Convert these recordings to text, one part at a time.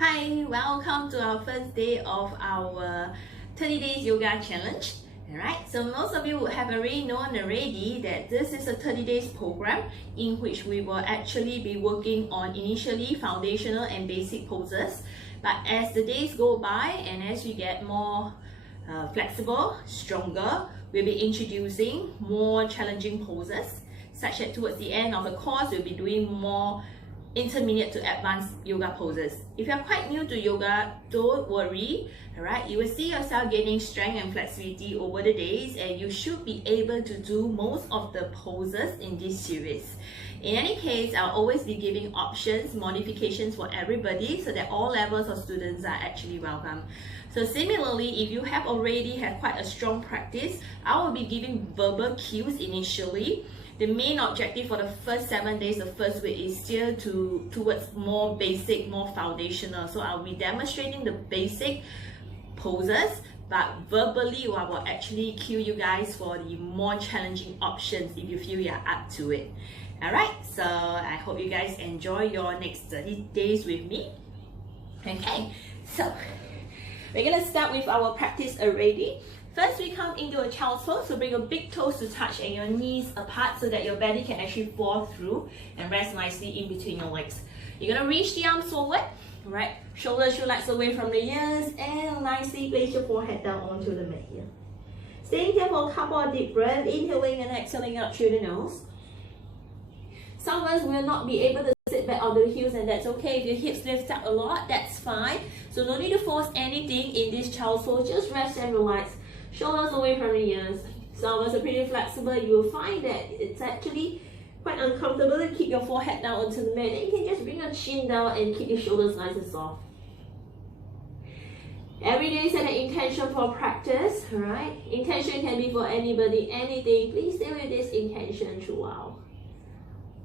Hi, welcome to our first day of our 30 days yoga challenge. Alright, so most of you would have already known that this is a 30 days program in which we will actually be working on initially foundational and basic poses. But as the days go by and as we get more flexible, stronger, we'll be introducing more challenging poses, such that towards the end of the course, we'll be doing more intermediate to advanced yoga poses. If you're quite new to yoga, don't worry. Alright, you will see yourself gaining strength and flexibility over the days, and you should be able to do most of the poses in this series. In any case, I'll always be giving options, modifications for everybody so that all levels of students are actually welcome. So similarly, if you have already had quite a strong practice, I will be giving verbal cues initially. The main objective for the first 7 days, the first week, is still towards more basic, more foundational. So I'll be demonstrating the basic poses, but verbally I will actually cue you guys for the more challenging options if you feel you're up to it. Alright, so I hope you guys enjoy your next 30 days with me. Okay, so we're gonna start with our practice already. First, we come into a child's pose, so bring your big toes to touch and your knees apart so that your belly can actually fall through and rest nicely in between your legs. You're gonna reach the arms forward, right? Shoulders relax away from the ears and nicely place your forehead down onto the mat here. Staying here for a couple of deep breaths, inhaling and exhaling out through the nose. Some of us will not be able to sit back on the heels, and that's okay. If your hips lift up a lot, that's fine. So no need to force anything in this child's pose, just rest and relax. Shoulders away from the ears. Some of us are pretty flexible. You will find that it's actually quite uncomfortable to keep your forehead down onto the mat. And you can just bring your chin down and keep your shoulders nice and soft. Every day set an intention for practice, alright? Intention can be for anybody, anything. Please stay with this intention throughout.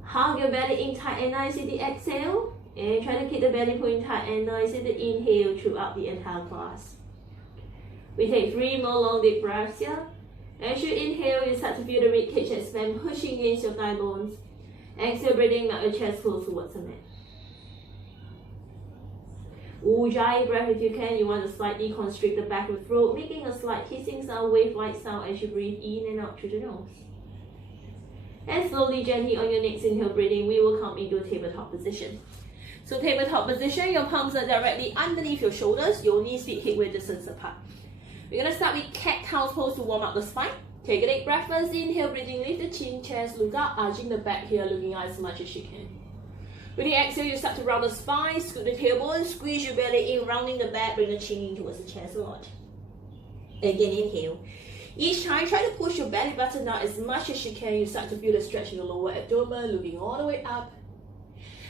Hug your belly in tight and nice in the exhale. And try to keep the belly point tight and nice in the inhale throughout the entire class. We take 3 more long deep breaths here. As you inhale, you start to feel the ribcage expand, pushing against your thigh bones. Exhale, breathing out your chest close towards the mat. Ujjayi breath if you can. You want to slightly constrict the back of the throat, making a slight hissing sound, wave-like sound as you breathe in and out through the nose. And slowly, gently on your next inhale breathing, we will come into a tabletop position. So tabletop position, your palms are directly underneath your shoulders, your knees, feet, hip width distance apart. We're going to start with cat-cow pose to warm up the spine. Take a deep breath first, inhale, breathing, lift the chin, chest, look up, arching the back here, looking out as much as you can. With the exhale, you start to round the spine, scoot the tailbone, squeeze your belly in, rounding the back, bring the chin in towards the chest a lot. Again, inhale. Each time, try to push your belly button down as much as you can. You start to feel the stretch in the lower abdomen, looking all the way up.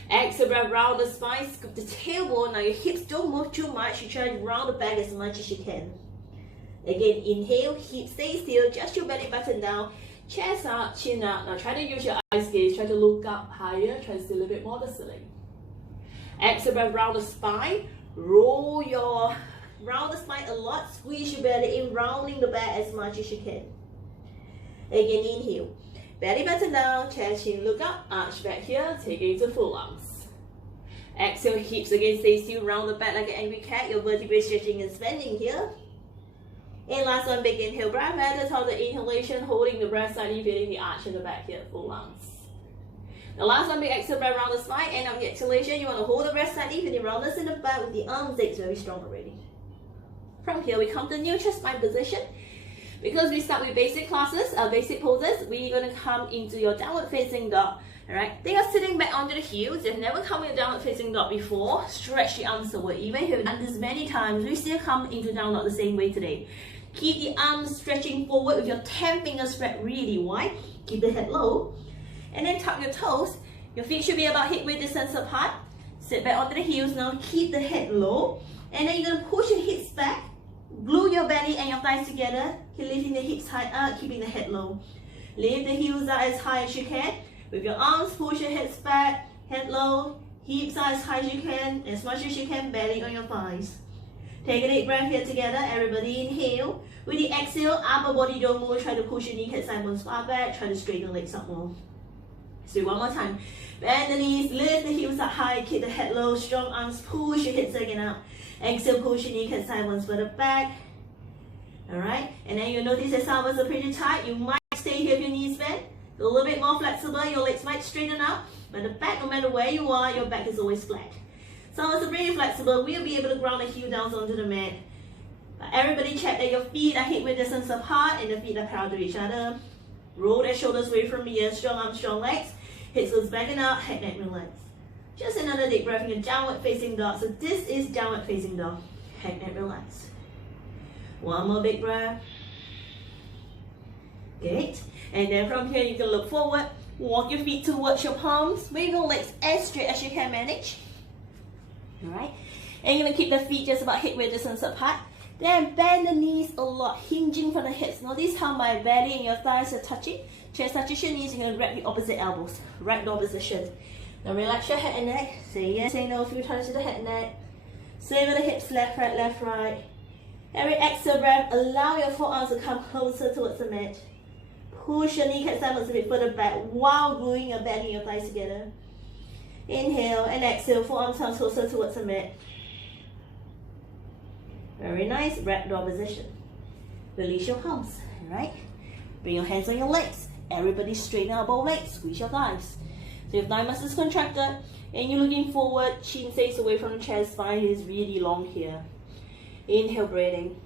Exhale, breath, round the spine, scoop the tailbone. Now your hips don't move too much. You try to round the back as much as you can. Again, inhale, hips stay still, just your belly button down, chest out, chin out. Now try to use your eyes gaze, try to look up higher, try to see a little bit more the ceiling. Exhale, breath, round the spine, round the spine a lot, squeeze your belly in, rounding the back as much as you can. Again, inhale, belly button down, chest, chin, look up, arch back here, take it into full arms. Exhale, hips again, stay still, round the back like an angry cat, your vertebrae stretching and expanding here. And last one, big inhale, breath at the top of the inhalation, holding the breath slightly, feeling the arch in the back here, full lungs. The last one, big exhale, breath around the spine, end of the exhalation, you want to hold the breath slightly, feeling roundness in the back with the arms, legs very strong already. From here, we come to neutral spine position. Because we start with basic classes, basic poses, we're going to come into your downward facing dog. Alright, they are sitting back onto the heels. They've never come into downward facing dog before. Stretch the arms away. Even if you've done this many times, we still come into down dog the same way today. Keep the arms stretching forward with your 10 fingers spread really wide. Keep the head low. And then tuck your toes. Your feet should be about hip width distance apart. Sit back onto the heels now. Keep the head low. And then you're going to push your hips back. Glue your belly and your thighs together. Keep lifting the hips high up, keeping the head low. Lift the heels out as high as you can. With your arms, push your hips back, head low, hips out as high as you can, as much as you can, belly on your thighs. Take a deep breath here together. Everybody inhale. With the exhale, upper body don't move. Try to push your kneecap side bones far back. Try to straighten the legs up more. So one more time. Bend the knees, lift the heels up high, keep the head low, strong arms, push your hips again up. Exhale, push your kneecap side, once further back. Alright, and then you'll notice that some of us are pretty tight. You might stay here if your knees bend. A little bit more flexible, your legs might straighten up. But the back, no matter where you are, your back is always flat. Some of us are pretty flexible. We'll be able to ground the heel down onto the mat. But everybody check that your feet are hip width distance apart and the feet are parallel to each other. Roll the shoulders away from the ears, strong arms, strong legs. Hips goes back and up, head, neck, relax. Just another deep breath in a downward facing dog. So this is downward facing dog. Head, neck, relax. One more big breath. Good. And then from here you can look forward. Walk your feet towards your palms. Wave your legs as straight as you can manage. Alright. And you're going to keep the feet just about hip width distance apart. Then bend the knees a lot, hinging from the hips. Notice how my belly and your thighs are touching. Chest touches your knees, you're going to grab the opposite elbows. Ragdoll position. Now relax your head and neck. Say yes, say no a few times to the head and neck. Savor the hips, left, right, left, right. Every exhale breath, allow your forearms to come closer towards the mat. Push your kneecap sideways a bit further back while gluing your belly and your thighs together. Inhale and exhale, forearms come closer towards the mat. Very nice, ragdoll position. Release your palms, alright? Bring your hands on your legs. Everybody straighten out both legs, squeeze your thighs. So your thigh muscles contracted and you're looking forward, chin stays away from the chest, spine is really long here. Inhale, breathing.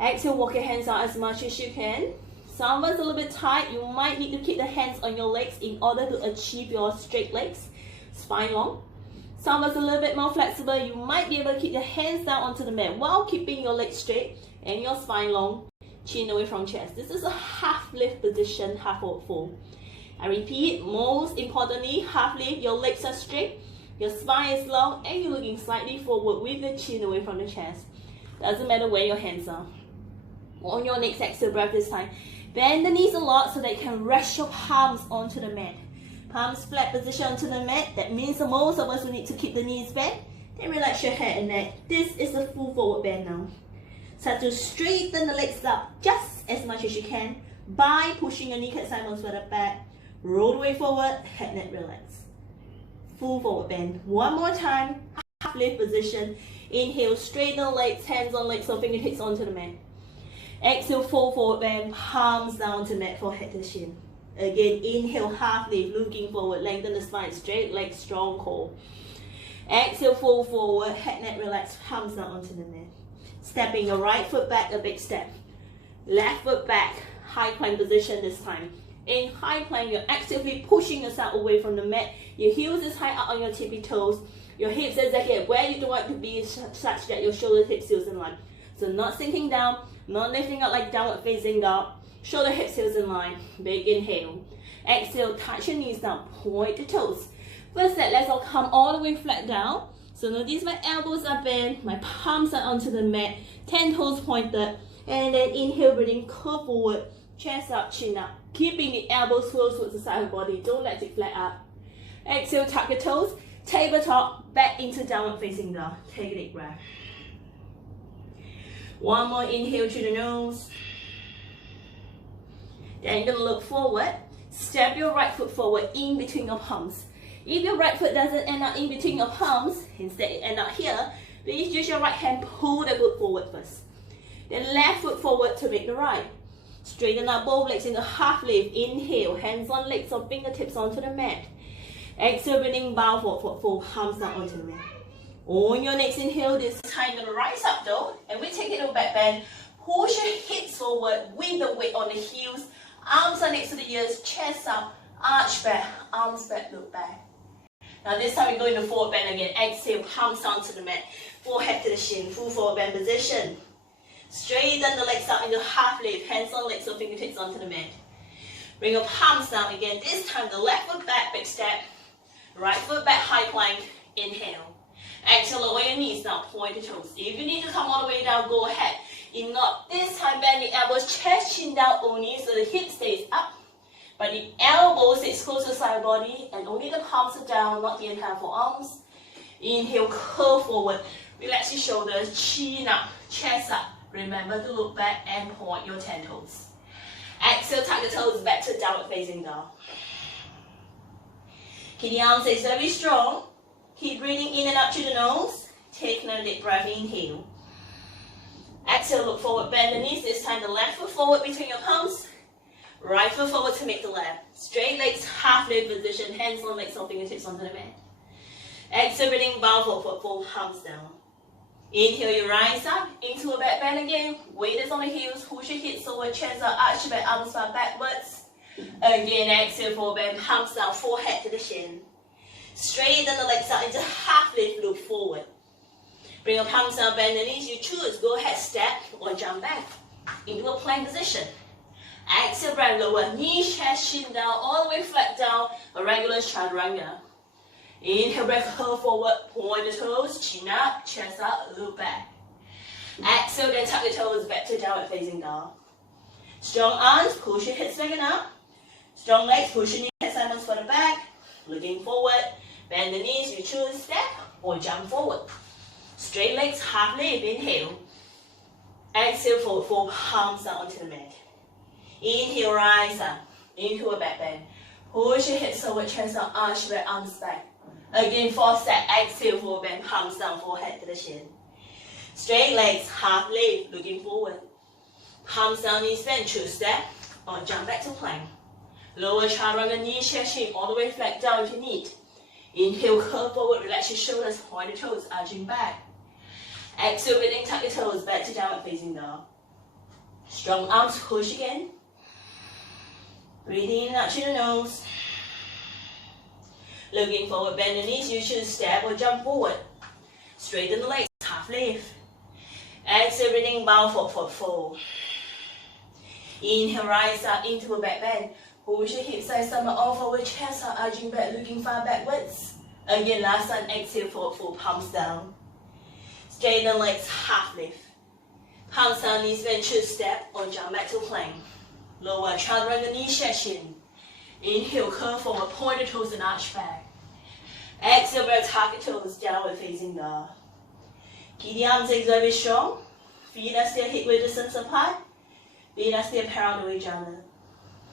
Exhale, walk your hands out as much as you can. Some of us a little bit tight, you might need to keep the hands on your legs in order to achieve your straight legs, spine long. Some of us a little bit more flexible, you might be able to keep your hands down onto the mat while keeping your legs straight and your spine long, chin away from chest. This is a half lift position, half forward fold. I repeat, most importantly, half lift, your legs are straight, your spine is long, and you're looking slightly forward with the chin away from the chest. Doesn't matter where your hands are. On your next exhale breath this time, bend the knees a lot so that you can rest your palms onto the mat. Palms flat position onto the mat. That means that most of us will need to keep the knees bent. Then relax your head and neck. This is the full forward bend now. Start to straighten the legs up just as much as you can by pushing your kneecap sideways further back. Roll the way forward, head, neck, relax. Full forward bend. One more time, half lift position. Inhale, straighten the legs, hands on legs, so fingertips onto the mat. Exhale, full forward bend, palms down to mat, forehead to shin. Again, inhale, half lift, looking forward, lengthen the spine, straight legs, strong core. Exhale, full forward, head, neck, relax, palms down onto the mat. Stepping your right foot back, a big step. Left foot back, high plank position this time. In high plank, you're actively pushing yourself away from the mat. Your heels is high up on your tippy toes. Your hips are exactly where you want to be, such that your shoulder hips heels in line. So not sinking down, not lifting up like downward facing dog. Shoulder hips heels in line. Big inhale. Exhale, touch your knees down, point the toes. First set, let's all come all the way flat down. So notice my elbows are bent, my palms are onto the mat, 10 toes pointed. And then inhale, breathing, curve forward, chest up, chin up. Keeping the elbows close towards the side of the body, don't let it flat up. Exhale, tuck your toes, tabletop, back into downward facing dog. Take a deep breath. One more inhale through the nose. Then you're going to look forward. Step your right foot forward in between your palms. If your right foot doesn't end up in between your palms, instead it ends up here, please use your right hand, pull the foot forward first. Then left foot forward to make the right. Straighten out both legs into half lift. Inhale, hands on legs or fingertips onto the mat. Exhale, breathing, bow forward, fold, palms down onto the mat. On your next inhale, this time you're going to rise up though, and we take it to a back bend. Push your hips forward with the weight on the heels. Arms are next to the ears, chest up, arch back, arms back, look back. Now this time we go into forward bend again. Exhale, palms down to the mat, forehead to the shin, full forward bend position. Straighten the legs up into half lift, hands on legs or fingertips onto the mat. Bring your palms down again. This time the left foot back, big step. Right foot back, high plank. Inhale. Exhale, lower your knees now, point the toes. If you need to come all the way down, go ahead. If not, this time bend the elbows, chest, chin down only, so the hip stays up. But the elbow stays close to the side body, and only the palms are down, not the entire forearms. Inhale, curve forward. Relax your shoulders, chin up, chest up. Remember to look back and point your 10 toes. Exhale, tuck the toes back to downward facing dog. Keep the arms is very strong. Keep breathing in and out through the nose. Take another deep breath, inhale. Exhale, look forward, bend the knees. This time the left foot forward between your palms. Right foot forward to make the left. Straight legs, half lift position, hands on legs or fingertips onto the mat. Exhale, breathing, bow forward, full palms down. Inhale, you rise up into a back bend again. Weight is on the heels, push your hips forward, chest out, arch your back, arms far backwards. Again, exhale, forward bend, palms down, forehead to the shin. Straighten the legs out into half lift, look forward. Bring your palms down, bend the knees. You choose, go ahead, step or jump back into a plank position. Exhale, breath lower, knee, chest, chin down, all the way flat down, a regular chaturanga. Inhale, breath, curl forward, point the toes, chin up, chest out, look back. Exhale, then tuck the toes back to downward facing dog. Strong arms, push your hips back and up. Strong legs, push your knees, sideways for the back. Looking forward, bend the knees, you choose step or jump forward. Straight legs, half lift, inhale. Exhale, forward, fold palms down onto the mat. Inhale, rise up into a back bend. Push your hips forward, chest out, arch your back, arms back. Again, fourth step, exhale, forward bend, palms down, forehead to the chin. Straight legs, half lift, looking forward. Palms down, knees bend, choose step or jump back to plank. Lower chaturanga, knee, chest, chin, all the way flat down if you need. Inhale, curl forward, relax your shoulders, point the toes, arching back. Exhale, breathing, tuck your toes back to downward facing dog. Strong arms, push again. Breathing in out through the nose. Looking forward, bend the knees, you choose step or jump forward. Straighten the legs, half lift. Exhale, breathing, bow forward, fold. Inhale, rise up into a back bend. Push your hips side, stomach all forward, chest out, arching back, looking far backwards. Again, last time, exhale, forward, full palms down. Straighten the legs, half lift. Palms down, knees bend, choose step or jump back to plank. Lower chaturanga, knee, chest, chin. Inhale, curl forward, point the toes and arch back. Exhale, breath, tuck your toes, downward facing dog. Keep the arms very strong. Feet are still hip width distance apart. Feet are still parallel to each other.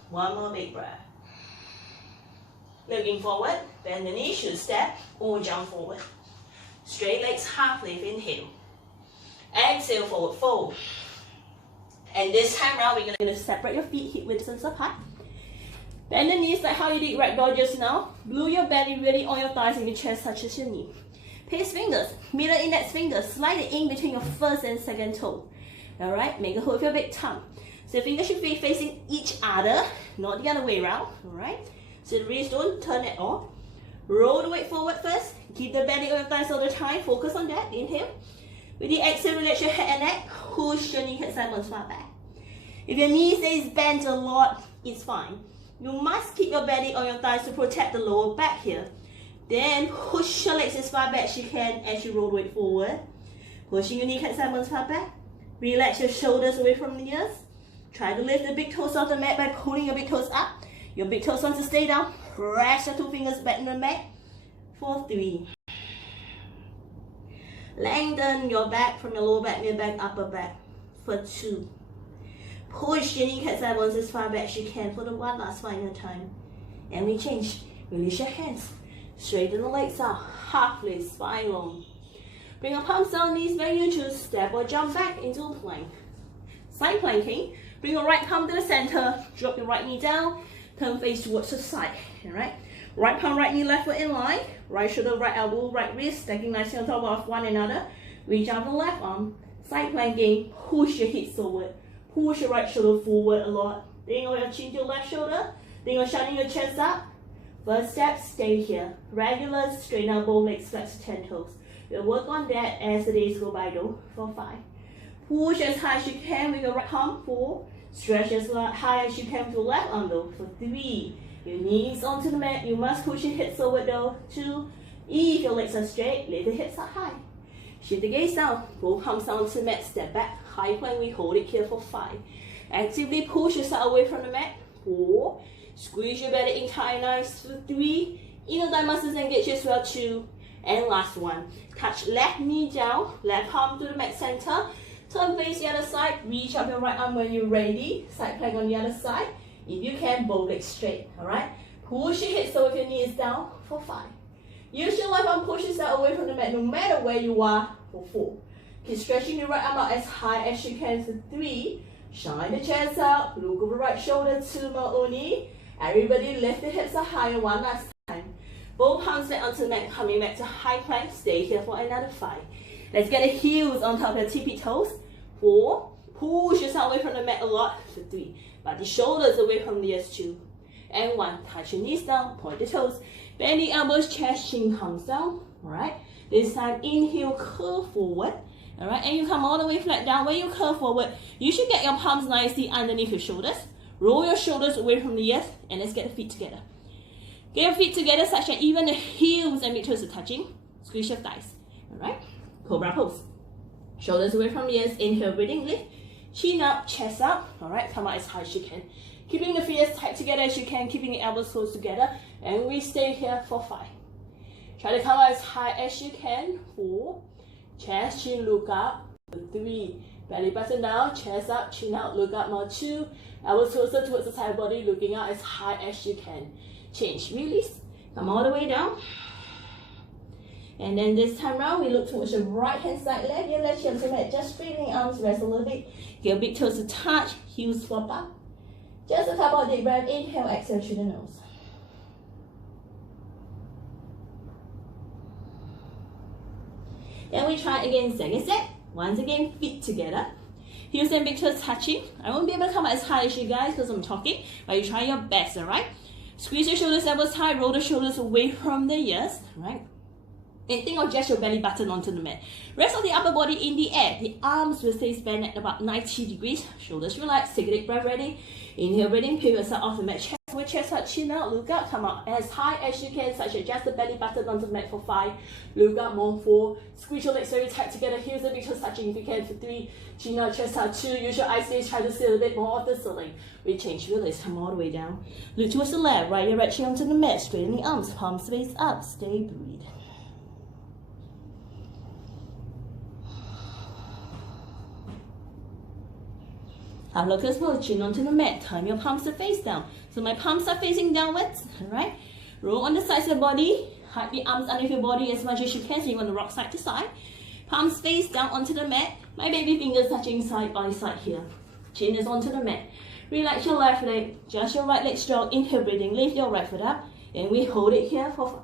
One more big breath. Looking forward, bend the knees, should step or jump forward. Straight legs, half lift, inhale. Exhale, forward fold. And this time around, we're going to separate your feet hip width distance apart. Bend the knees like how you did ragdoll just now. Glue your belly really on your thighs and your chest touches your knee. Pace fingers, middle index fingers, slide it in between your first and second toe. Alright, make a hold with your big tongue. So your fingers should be facing each other, not the other way around. Alright, so the wrist don't turn at all. Roll the weight forward first. Keep the belly on your thighs all the time. Focus on that. Inhale. With the exhale, relax your head and neck. Push your knee head sideways far back. If your knee stays bent a lot, it's fine. You must keep your belly on your thighs to protect the lower back here. Then push your legs as far back as you can as you roll the weight forward. Pushing your kneecap sideways far back. Relax your shoulders away from the ears. Try to lift the big toes off the mat by pulling your big toes up. Your big toes want to stay down. Press your two fingers back in the mat. For 3. Lengthen your back from your lower back, mid back, upper back. For 2. Push your kneecap sideways as far back as you can for the one last final time. And we change. Release your hands. Straighten the legs out. Half lift, spine long. Bring your palms down, knees back. You choose step or jump back into a plank. Side planking. Bring your right palm to the center. Drop your right knee down. Turn face towards the side. Alright. Right palm, right knee, left foot in line. Right shoulder, right elbow, right wrist. Stacking nicely on top of one another. Reach out the left arm. Side planking. Push your hips forward. Push your right shoulder forward a lot. Bring your chin to your left shoulder. Then you're shutting your chest up. First step, stay here. Regular, straighten out both legs, flex 10 toes. We'll work on that as the days go by though. For 5. Push as high as you can with your right arm. 4. Stretch as high as you can with your left arm though. For 3. Your knees onto the mat. You must push your hips forward though. 2. If your legs are straight, lift the hips up high. Shift the gaze down. Both palms down to the mat. Step back. High plank. We hold it here for 5. Actively push yourself away from the mat. 4. Squeeze your belly in tight nice. For 3. Inner thigh muscles engage as well. 2. And last one. Touch left knee down. Left palm to the mat center. Turn face the other side. Reach up your right arm when you're ready. Side plank on the other side. If you can, both legs straight. Alright. Push your hips over your knees down for 5. Use your left arm, push yourself away from the mat no matter where you are for 4. Keep stretching your right arm out as high as you can for 3. Shine the chest up, look over right shoulder, 2 more only. Everybody lift the hips up higher one last time. Both hands lay onto the mat, coming back to high plank. Stay here for another 5. Let's get the heels on top of your tippy toes. 4. Push yourself away from the mat a lot for 3. But the shoulders away from the ears 2. And 1. Touch your knees down, point the toes. Bend the elbows, chest, chin comes down. Alright. This time inhale, curve forward. Alright, and you come all the way flat down. When you curve forward, you should get your palms nicely underneath your shoulders. Roll your shoulders away from the ears, and let's get the feet together. Get your feet together such that even the heels and mid-toes are touching. Squeeze your thighs. Alright, cobra pose. Shoulders away from the ears. Inhale, breathing, lift. Chin up, chest up. Alright, come out as high as you can. Keeping the feet as tight together as you can, keeping the elbows close together, and we stay here for 5. Try to come out as high as you can. 4. Chest, chin, look up. 3. Belly button down, chest up, chin out, look up more. 2. Elbows closer towards the side body, looking out as high as you can. Change, release. Come all the way down. And then this time round, we look towards your right hand side leg. Your left shoulder mat. Just straightening arms, rest a little bit. Get your big toes to touch, heels flop up. Just a couple of deep breaths. Inhale, exhale through the nose. Then we try again, second set. Once again, feet together. Heels and big toes touching. I won't be able to come as high as you guys because I'm talking, but you try your best, alright? Squeeze your shoulders, elbows tight, roll the shoulders away from the ears, right? And think of just your belly button onto the mat. Rest of the upper body in the air. The arms will stay bent at about 90 degrees. Shoulders relaxed. Take a deep breath, ready. Inhale, breathing, pivot yourself off the mat. Chest away, chest out, chin out, look up, come up as high as you can, such as just the belly button onto the mat for 5. Look up more, 4. Squeeze your legs very tight together, heels and big toes touching if you can for 3. Chin out, chest out, 2. Use your eyes gaze, try to see a little bit more of the ceiling. We change, release, come all the way down. Look towards the left, right your right chin onto the mat, straighten the arms, palms face up, stay, breathe. Half locust pose, chin onto the mat, turn your palms to face down. So my palms are facing downwards, alright? Roll on the sides of the body, hug the arms underneath your body as much as you can, so you want to rock side to side. Palms face down onto the mat, my baby fingers touching side by side here. Chin is onto the mat. Relax your left leg, just your right leg strong, inhale breathing, lift your right foot up, and we hold it here for 5.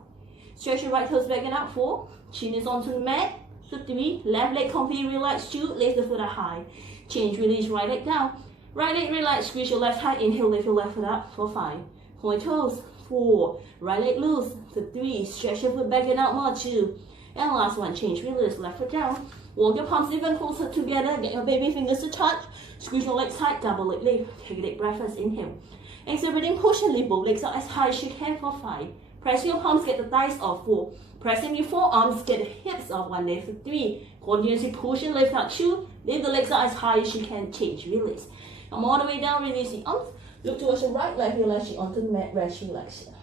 Stretch your right toes back and up, 4. Chin is onto the mat, so 3. Left leg completely relaxed, 2. Lift the foot up high. Change, release, right leg down. Right leg relax, squeeze your left high, inhale, lift your left foot up for 5. Point toes, 4. Right leg loose for 3. Stretch your foot back and out more, 2. And last one, change, release, left foot down. Walk your palms even closer together, get your baby fingers to touch. Squeeze your legs tight, double leg lift. Take a deep breath first, inhale. Exhale, breathing, push and lift both legs out as high as you can for 5. Press your palms, get the thighs off, 4. Pressing your forearms, get the hips off, 1 leg for 3. Continuously push and lift out, 2. Lift the legs out as high as you can, change, release. Come all the way down, release the arms. Look towards your right, left heel, left cheek onto the mat, rest, relax here.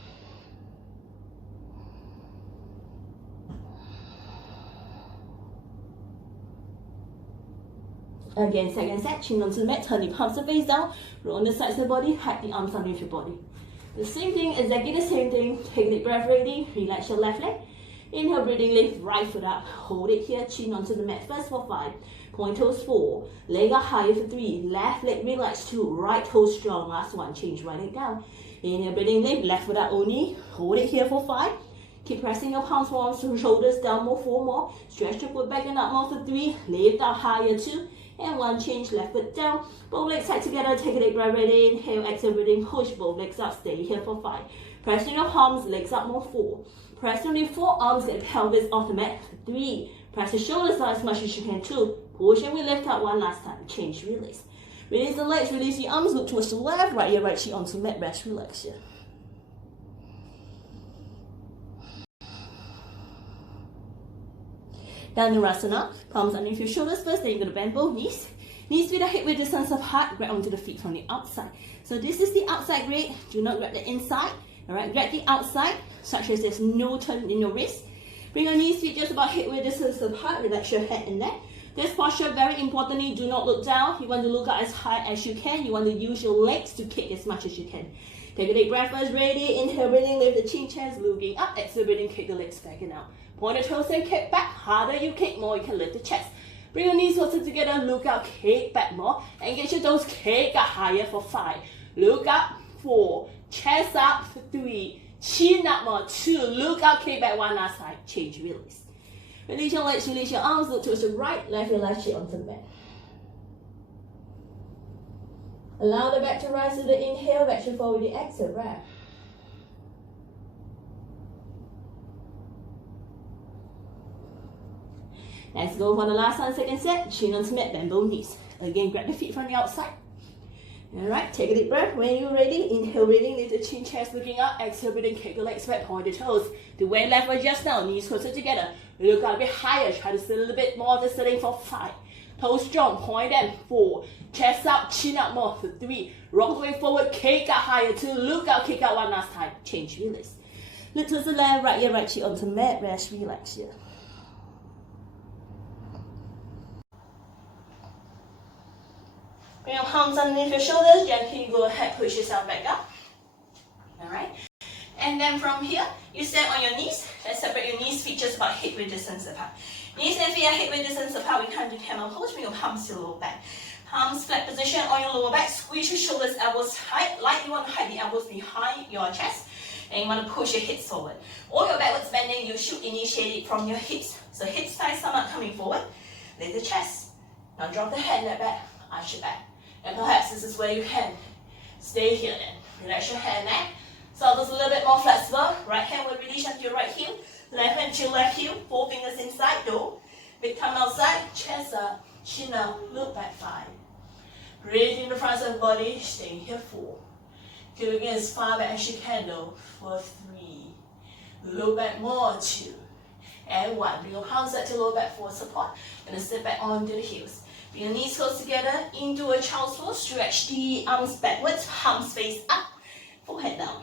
Again, second set, chin onto the mat, turn the palms to face down, roll on the sides of the body, hug the arms underneath your body. The same thing, exactly the same thing. Take a deep breath, ready, relax your left leg. Inhale, breathing, lift right foot up. Hold it here, chin onto the mat first for 5. Point toes, 4. Leg up higher for 3. Left leg relax, 2. Right toe strong, last one. Change right leg down. Inhale, breathing, lift, left foot up only. Hold it here for 5. Keep pressing your palms, forearms, shoulders down more, 4 more. Stretch your foot back and up more for 3. Lift up higher, 2. And 1, change, left foot down. Both legs tight together, take a deep breath, ready. Inhale, exhale, breathing, push both legs up, stay here for 5. Pressing your palms, legs up more, 4. Press on your forearms, get the pelvis off the mat, 3. Press the shoulders out as much as you can, 2. Push and we lift up 1 last time, change, release. Release the legs, release the arms, look towards the left, right your right cheek onto the mat, rest, relax here. Dhanurasana, palms underneath your shoulders first, then you're going to bend both knees. Knees with the hip width distance apart, grab onto the feet from the outside. So this is the outside grip, do not grab the inside. Alright, grab the outside, such as there's no turn in your wrist. Bring your knees, feet just about hip width distance apart, relax your head and neck. This posture, very importantly, do not look down. You want to look up as high as you can. You want to use your legs to kick as much as you can. Take a deep breath first, ready. Inhale, breathing, lift the chin, chest looking up. Exhale, breathing, kick the legs back and out. Point the toes and kick back. Harder you kick, more you can lift the chest. Bring your knees closer together, look up, kick back more. Engage your toes, kick up higher for 5. Look up, 4. Chest up, 3. Chin up more, 2. Look up, kick back, 1 last side. Change, release. Release your legs, release your arms, look towards the right, left your left cheek onto the mat. Allow the back to rise with the inhale, back to forward with the exhale, breath. Let's go for the last 1 second set. Chin on mat, bend both knees. Again, grab the feet from the outside. Alright, take a deep breath. When you're ready, inhale, breathing, lift the chin, chest looking up. Exhale, breathing, kick the legs back, point the toes. The way left was just now, knees closer together. Look up a bit higher, try to sit a little bit more of the sitting for 5. Toes strong, point them, 4. Chest up, chin up more, 3. Rock the way forward, kick up higher, 2. Look out, kick out 1 last time. Change, release. Look towards the left, right ear, right cheek onto mat, rest, relax here. Bring your palms underneath your shoulders, gently go ahead, push yourself back up. Alright. And then from here, you stand on your knees. Let's separate your knees, feet just about hip width distance apart. Knees and feet are hip width distance apart. We come to camel pose, bring your palms to your lower back. Palms flat position on your lower back. Squeeze your shoulders, elbows tight. Like you want to hide the elbows behind your chest. And you want to push your hips forward. Or your backwards bending, you should initiate it from your hips. So hips, thighs, stomach coming forward. Lift the chest. Now drop the head, neck back, arch your back. And perhaps this is where you can stay here then. Relax your head and neck. Shoulders a little bit more flexible. Right hand will release onto your right heel. Left hand to your left heel. 4 fingers inside though. Big thumb outside. Chest up. Chin up. Look back 5. Breathe in the front of the body. Stay here 4. Go again as far back as you can though. For 3. Look back more 2. And 1. Bring your palms up to lower back for support. Gonna step back onto the heels. Bring your knees close together into a child's pose. Stretch the arms backwards, palms face up, forehead down.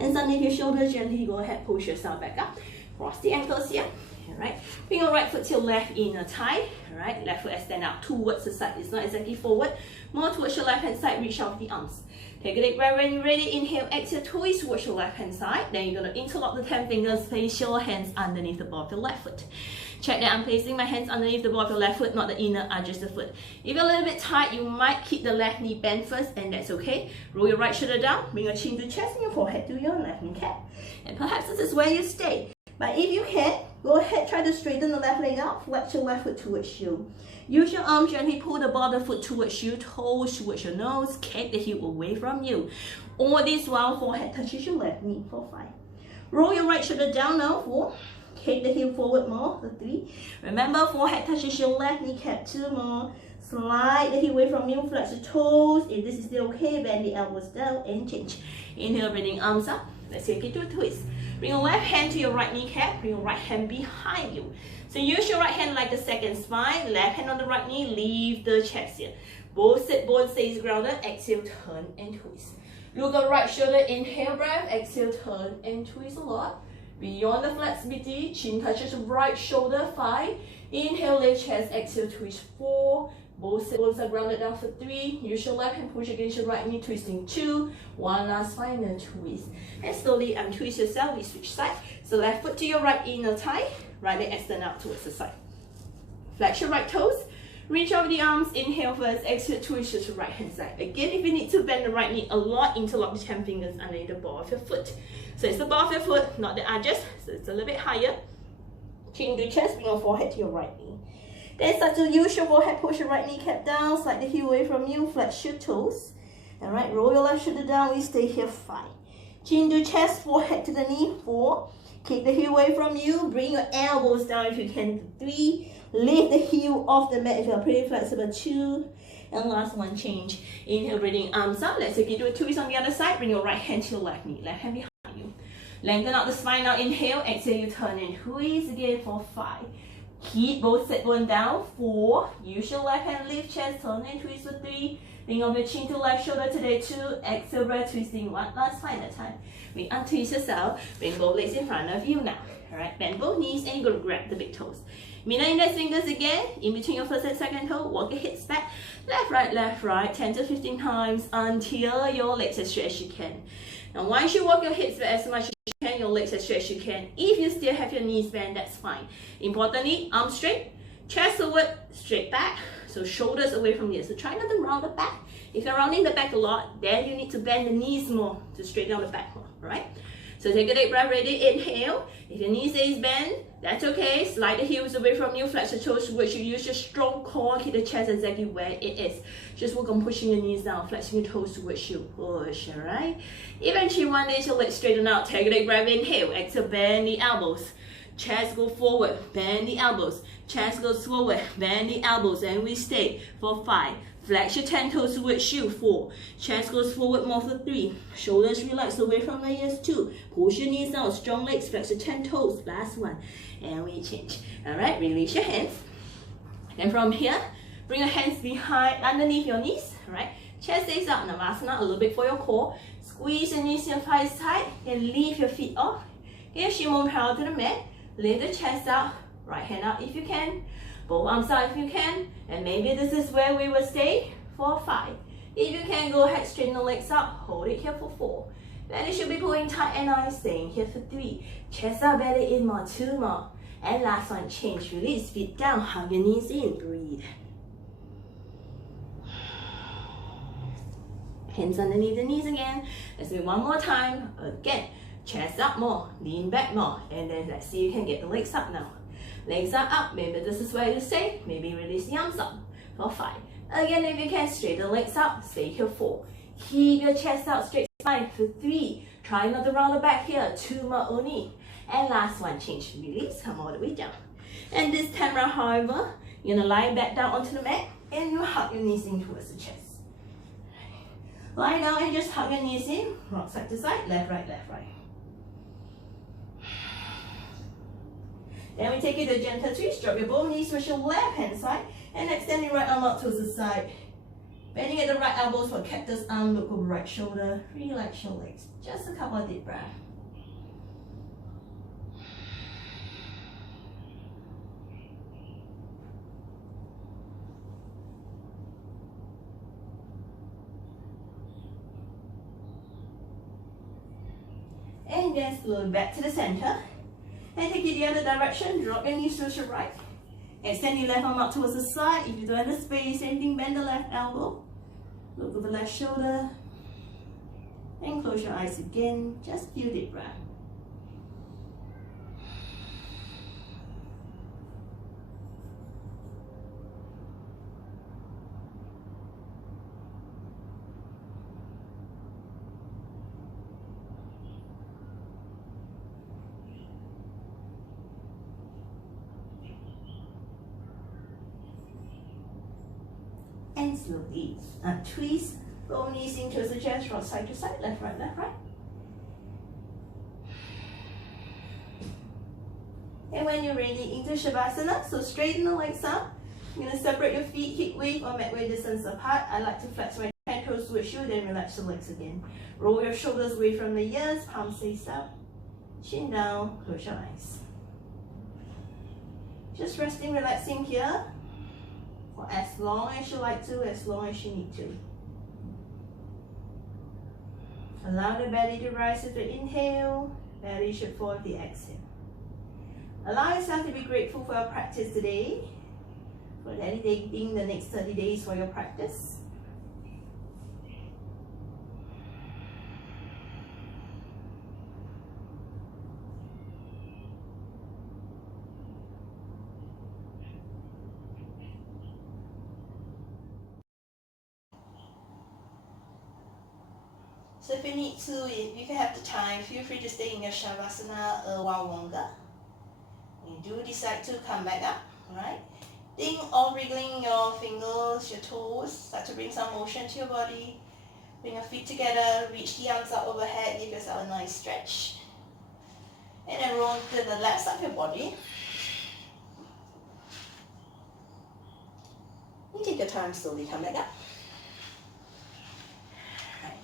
Hands underneath your shoulders, gently go ahead, push yourself back up. Cross the ankles here. Alright, bring your right foot to your left inner thigh. Alright, left foot extend out towards the side. It's not exactly forward. More towards your left hand side, reach out the arms. Take a deep breath when you're ready. Inhale, exhale, twist towards your left hand side. Then you're going to interlock the 10 fingers, place your hands underneath the ball of your left foot. Check that I'm placing my hands underneath the ball of your left foot, not the inner edges of the foot. If you're a little bit tight, you might keep the left knee bent first, and that's okay. Roll your right shoulder down, bring your chin to chest and your forehead to your left kneecap. And perhaps this is where you stay. But if you can, go ahead, try to straighten the left leg out, flex your left foot towards you. Use your arms, gently pull the bottom foot towards you, toes towards your nose, kick the heel away from you. All this while forehead touches your left knee for 5. Roll your right shoulder down now, 4. Kick the heel forward more, for 3. Remember, forehead touches your left kneecap, 2 more. Slide the heel away from you, flex the toes. If this is still okay, bend the elbows down and change. Inhale, bringing arms up. Let's take it to a twist. Bring your left hand to your right kneecap, bring your right hand behind you. So use your right hand like the second spine, left hand on the right knee, leave the chest here. Both sit bones stays grounded, exhale, turn and twist. Look at right shoulder, inhale breath, exhale, turn and twist a lot. Beyond the flexibility, chin touches right shoulder, 5. Inhale, lift chest, exhale, twist, 4. Both sit bones are grounded down for 3. Use your left hand, push against your right knee, twisting 2. 1 last final twist. And slowly untwist yourself, we switch side. So left foot to your right inner thigh, right leg extend out towards the side. Flex your right toes, reach over the arms, inhale first, exhale, twist to the right hand side. Again, if you need to bend the right knee a lot, interlock the 10 fingers underneath the ball of your foot. So it's the ball of your foot, not the edges, so it's a little bit higher. Chin to chest, bring your forehead to your right knee. Then start to use your forehead, push your right kneecap down, slide the heel away from you, flex your toes. Alright, roll your left shoulder down, we stay here 5. Chin to chest, forehead to the knee, 4. Kick the heel away from you, bring your elbows down if you can, 3. Lift the heel off the mat if you are pretty flexible, 2. And last one, change. Inhale, breathing arms up. Let's take it to a twist on the other side. Bring your right hand to your left knee, left hand behind you. Lengthen out the spine now, inhale, exhale, you turn and twist again for 5. Keep both sit bone down, 4. Use your left hand, lift chest, turn and twist for 3. Bring over your chin to left shoulder today, 2. Exhale, breath, twisting 1. Last final time. Bring untwist yourself. Bring both legs in front of you now. Alright, bend both knees and you're going to grab the big toes. Middle index fingers again, in between your first and second toe, walk your hips back, left, right, 10 to 15 times until your legs as straight as you can. Now once you walk your hips back as much as you can, your legs as straight as you can. If you still have your knees bent, that's fine. Importantly, arms straight, chest forward, straight back, so shoulders away from here. So try not to round the back. If you're rounding the back a lot, then you need to bend the knees more to straighten out the back more, alright? So take a deep breath, ready, inhale. If your knee stays bent, that's okay. Slide the heels away from you, flex the toes towards you. Use your strong core, keep the chest exactly where it is. Just work on pushing your knees down, flexing your toes towards you. Push, alright? Eventually one day your legs straighten out. Take a deep breath, inhale. Exhale, bend the elbows. Chest go forward, bend the elbows. Chest goes forward, bend the elbows. And we stay for 5. Flex your 10 toes towards you, 4. Chest goes forward more for 3. Shoulders relax away from the ears, 2. Push your knees down, strong legs, flex your 10 toes, last 1. And we change. Alright, release your hands. And from here, bring your hands behind, underneath your knees. Alright, chest stays up, Navasana, a little bit for your core. Squeeze your knees, your thighs tight, and lift your feet off. Get your shin bone parallel to the mat. Lift the chest out, right hand out if you can. Both arms out if you can, and maybe this is where we will stay for 5. If you can, go ahead, straighten the legs up, hold it here for 4. Belly should be pulling tight and nice, staying here for 3. Chest out, belly in more, 2 more. And last one, change, release, feet down, hug your knees in, breathe. Hands underneath the knees again. Let's do it one more time, again. Chest up more, lean back more, and then let's see if you can get the legs up now. Legs are up, maybe this is where you stay, maybe release the arms up for 5. Again, if you can, straighten the legs up, stay here 4. Keep your chest out, straight spine for 3. Try not to round the back here, 2 more only. And last one, change, release, come all the way down. And this time round, however, you're gonna lie back down onto the mat and you hug your knees in towards the chest. Lie down and just hug your knees in, rock side to side, left, right, left, right. Then we take it to a gentle twist, drop your both knees towards your left hand side and extend your right arm out towards the side. Bending at the right elbows for cactus arm, look over right shoulder, relax your legs. Just a couple of deep breaths. And then slowly back to the center. And take it the other direction, drop your knees towards your right. Extend your left arm out towards the side. If you don't have the space, anything, bend the left elbow. Look over left shoulder. And close your eyes again. Just feel deep breath. And slowly twist, both knees in towards the chest, rock side to side, left, right, left, right. And when you're ready, into Shavasana, so straighten the legs up. You're going to separate your feet hip width or mat width distance apart. I like to flex my hand toes towards you, then relax the legs again. Roll your shoulders away from the ears, palms face up, chin down, close your eyes. Just resting, relaxing here. For as long as you like to, as long as you need to. Allow the belly to rise with the inhale, belly should fall with the exhale. Allow yourself to be grateful for your practice today, for dedicating the next 30 days for your practice. So if you need to, if you have the time, feel free to stay in your Shavasana a while longer. You do decide to come back up, alright? Think of wriggling your fingers, your toes, start to bring some motion to your body. Bring your feet together, reach the arms up overhead, give yourself a nice stretch. And then roll to the left side of your body. And take your time, slowly come back up.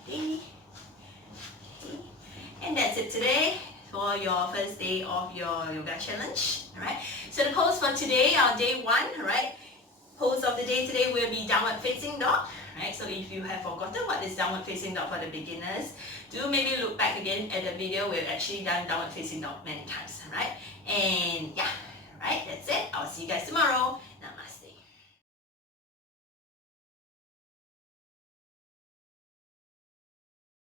Okay. And that's it today for your first day of your yoga challenge. Alright. So the pose for today, on day 1, alright. Pose of the day today will be downward facing dog. Right? So if you have forgotten what is downward facing dog for the beginners, do maybe look back again at the video. We've actually done downward facing dog many times. Alright. And yeah, alright, that's it. I'll see you guys tomorrow.